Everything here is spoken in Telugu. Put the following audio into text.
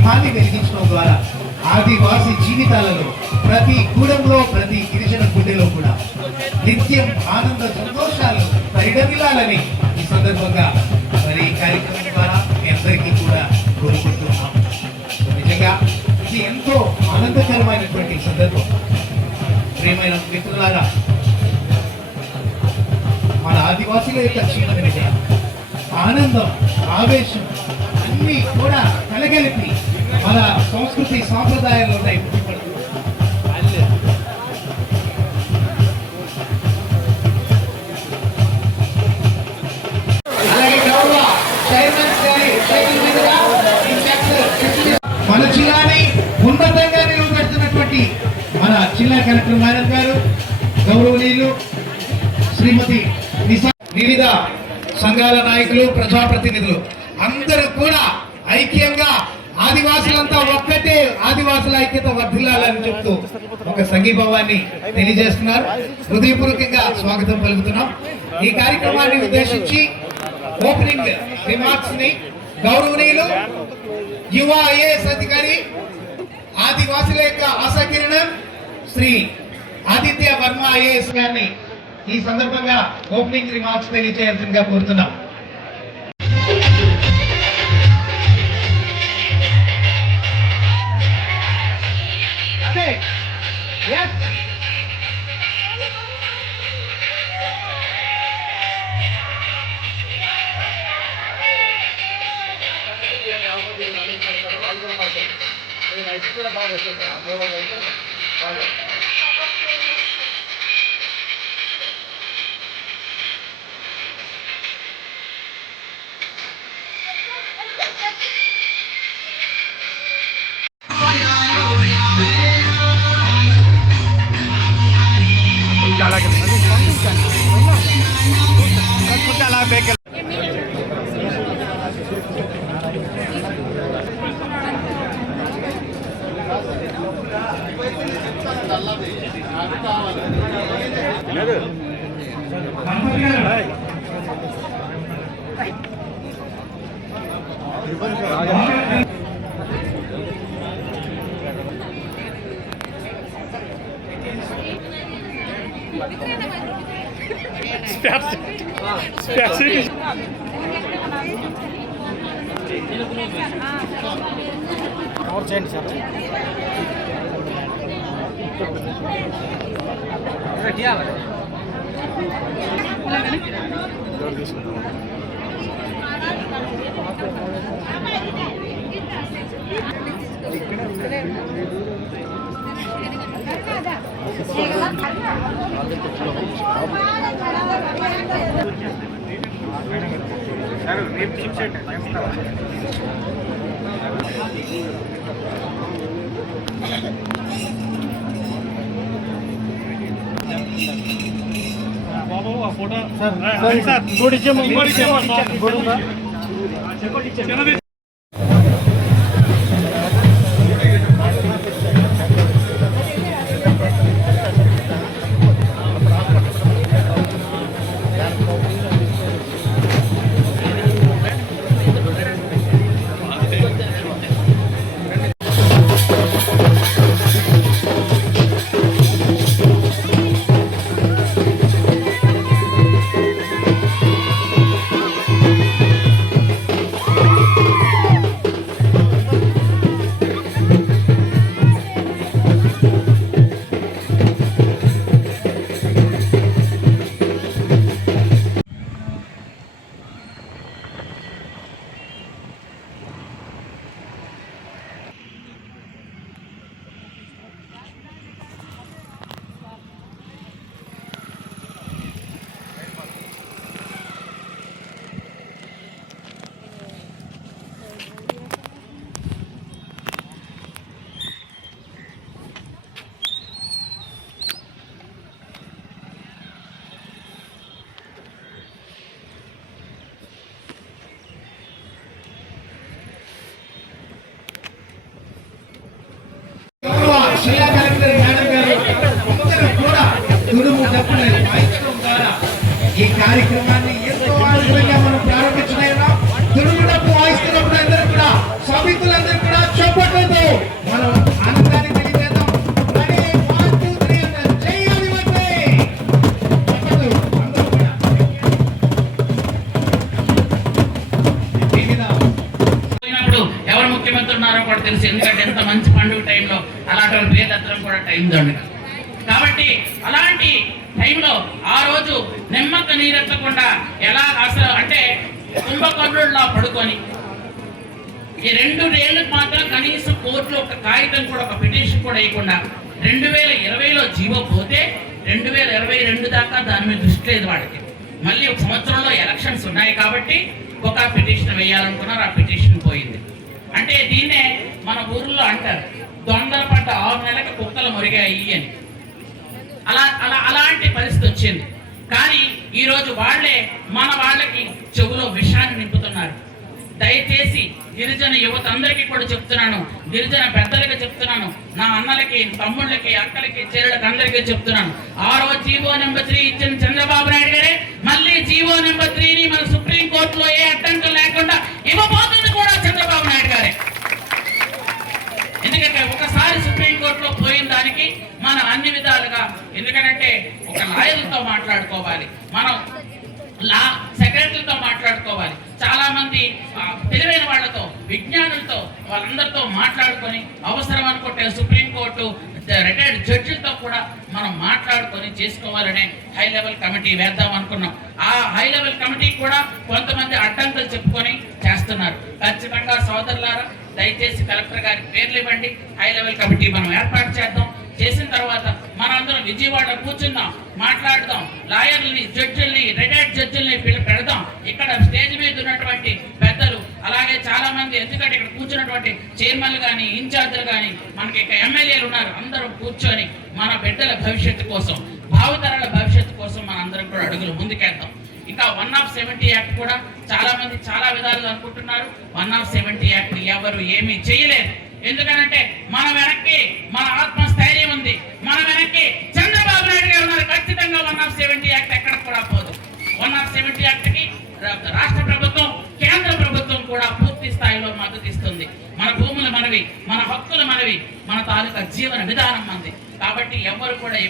దీపాన్ని వెలిగించడం ద్వారా ఆదివాసి జీవితాలలో ప్రతి గూడెంలో ప్రతి గిరిజన గుడ్డెలో కూడా నిత్యం ఆనంద సంతోషాలు పరిడమిల్లాలని ఈ సందర్భంగా మరి ఈ కార్యక్రమం ద్వారా మీ అందరికీ కూడా కోరుకుంటున్నాం. నిజంగా ఇది ఎంతో ఆనందకరమైనటువంటి సందర్భం. ప్రియమైన మిత్రులారా, మన ఆదివాసుల యొక్క జీవన విధానం, ఆనందం, ఆవేశం అన్నీ కూడా కలగలిపి మన సంస్కృతి సాంప్రదాయాలు ఉన్నాయి. మన జిల్లాని ఉన్నతంగా నిలబెడుతున్నటువంటి మన జిల్లా కలెక్టర్ మేడం గారు, గౌరవనీయులు శ్రీమతి నిశా, వివిధ సంఘాల నాయకులు, ప్రజాప్రతినిధులు అందరూ కూడా ఐక్యంగా ఆదివాసులంతా ఒక్కటే, ఆదివాసుల ఐక్యత వర్ధిల్లాలని చెప్తూ ఒక సంఘీభావాన్ని తెలియజేస్తున్నారు. హృదయపూర్వకంగా స్వాగతం పలుకుతున్నాం. ఈ కార్యక్రమాన్ని ఉద్దేశించి ఓపెనింగ్ రిమార్క్స్ ని గౌరవనీయులు యువ ఐఏఎస్ అధికారి, ఆదివాసుల యొక్క ఆశాకిరణం శ్రీ ఆదిత్య వర్మ ఐఏఎస్ గారిని ఈ సందర్భంగా ఓపెనింగ్ రిమార్క్స్ తెలియజేయాల్సిందిగా కోరుతున్నాం. కవర్ చేయండి సార్. ఫోటో సార్ ఉన్నారో కూడా తెలుసు, ఎందుకంటే ఎంత మంచి పండుగ టైంలో అలాంటి వాళ్ళు వేదత్రం కూడా టైం దండగా. కాబట్టి అలాంటి టైంలో ఆ రోజు నెమ్మక నీరెత్తకుండా ఎలా అసలు అంటే కుంభకర్ణుడిలా పడుకొని ఈ 2 ఏళ్ళకి మాత్రం కనీసం కోర్టులో ఒక కాగితం కూడా ఒక పిటిషన్ కూడా వేయకుండా 2020లో జీవో పోతే 2022 దాకా దాని మీద దృష్టి లేదు వాళ్ళకి. మళ్ళీ ఒక సంవత్సరంలో ఎలక్షన్స్ ఉన్నాయి కాబట్టి ఒక పిటిషన్ వేయాలనుకున్నారు, ఆ పిటిషన్ పోయింది. అంటే దీన్నే మన ఊర్లో అంటారు దొంగల పడ్డ 6 నెలలకు కుక్కలు మురిగాయి అని. అలాంటి పరిస్థితి వచ్చింది. కానీ ఈరోజు వాళ్ళే మన వాళ్ళకి చెవులో విషాన్ని నింపుతున్నారు. దయచేసి గిరిజన యువత అందరికీ కూడా చెప్తున్నాను, గిరిజన పెద్దలకి చెప్తున్నాను, నా అన్నలకి తమ్ముళ్ళకి అక్కలకి చెల్లెళ్ళకి అందరికీ చెప్తున్నాను, ఆ రోజు జీవో నెంబర్ 3 ఇచ్చిన చంద్రబాబు నాయుడు గారే మళ్ళీ జీవో నెంబర్ 3ని మన సుప్రీం కోర్టులో ఏ అడ్డంకులు లేకుండా ఇవ్వబోతుంది కూడా చంద్రబాబు నాయుడు గారే. ఎందుకంటే ఒకసారి సుప్రీంకోర్టులో పోయిన దానికి మనం అన్ని విధాలుగా, ఎందుకంటే ఒక లాయర్లతో మాట్లాడుకోవాలి, మనం సెక్రటరీలతో మాట్లాడుకోవాలి, చాలా మంది తెలివైన వాళ్ళతో విజ్ఞానులతో వాళ్ళందరితో మాట్లాడుకొని అవసరం అనుకుంటే సుప్రీంకోర్టు రిటైర్డ్ జడ్జిలతో కూడా మనం మాట్లాడుకొని చేసుకోవాలనే హై లెవెల్ కమిటీ వేద్దాం అనుకున్నాం. ఆ హై లెవెల్ కమిటీ కూడా కొంతమంది అడ్డంకులు చెప్పుకొని చేస్తున్నారు. ఖచ్చితంగా సోదరులారా దయచేసి కలెక్టర్ గారికి పేర్లు ఇవ్వండి, హై లెవెల్ కమిటీ మనం ఏర్పాటు చేద్దాం. చేసిన తర్వాత మనందరం విజయవాడలో కూర్చుందాం, మాట్లాడదాం, లాయర్లని జడ్జిల్ని రిటైర్డ్ జడ్జిల్ని పెడదాం. ఇక్కడ స్టేజ్ మీద ఉన్నటువంటి పెద్దలు అలాగే చాలా మంది, ఎందుకంటే ఇక్కడ కూర్చున్నటువంటి చైర్మన్లు కానీ ఇన్ఛార్జీలు కానీ మనకి ఇక్కడ ఎమ్మెల్యేలు ఉన్నారు, అందరూ కూర్చొని మన బిడ్డల భవిష్యత్తు కోసం, భావితరాల భవిష్యత్తు కోసం మన అందరం కూడా అడుగులు ముందుకేద్దాం. ఇంకా 170 యాక్ట్ కూడా చాలా మంది చాలా విధాలుగా అనుకుంటున్నారు. 170 యాక్ట్ ఎవరు ఏమీ చేయలేరు. ఎందుకనంటే మన వెనక్కి మన ఆత్మస్థైర్యం ఉంది, మన వెనక్కి చంద్రబాబు నాయుడు గారు ఉన్నారు. ఖచ్చితంగా 170 యాక్ట్ ఎక్కడ కూడా పోదు. 170 యాక్ట్కి రాష్ట్ర ప్రభుత్వం కేంద్ర ప్రభుత్వం కూడా పూర్తి స్థాయిలో మద్దతు ఇస్తుంది. మన భూములు మనవి, మన హక్కులు మనవి, మన తాలూకా జీవన విధానం మనది. కాబట్టి ఎవరు కూడా